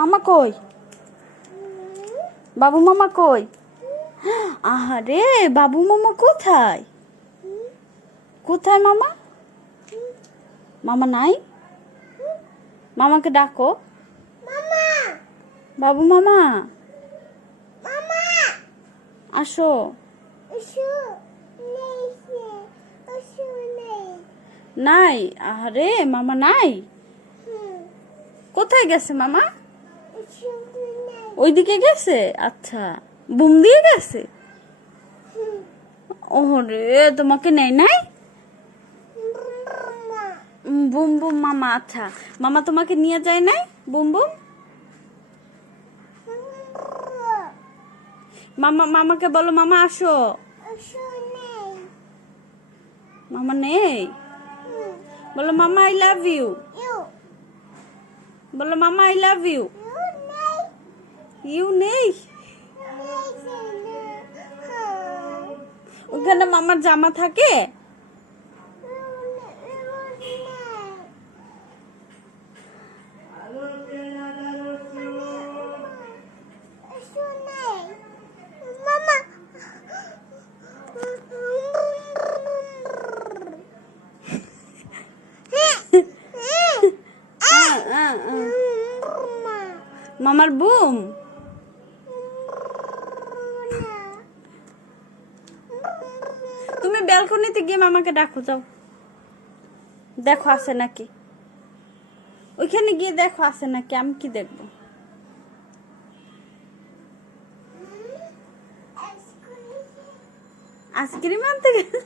মামা কই? বাবু মামা কই? আহারে বাবু মামা কোথায়? কোথায় মামা? মামা নাই? মামাকে ডাকো। বাবু মামা আসো। নাই? আহারে মামা নাই? কোথায় গেছে মামা? ওইদিকে গেছে। আচ্ছা, বুম দিয়ে গেছে। ওরে তোমাকে নেই নাই? বুম বুম মামা। আচ্ছা, মামা তোমাকে নিয়ে যায় নাই? বুম বুম মামা, মামাকে বলো মামা আসো। মামা নেই? বলো মামা আই লাভ ইউ। বলো মামা আই লাভ ইউ। ইউ নেই? ওখানে মামার জামা থাকে? মামার বুম। তুমি ব্যালকনিতে গিয়ে মামাকে ডাকো, যাও দেখো আছে নাকি। ওইখানে গিয়ে দেখো আছে নাকি, আমি কি দেখবো? আইসক্রিম আনতে গেছে।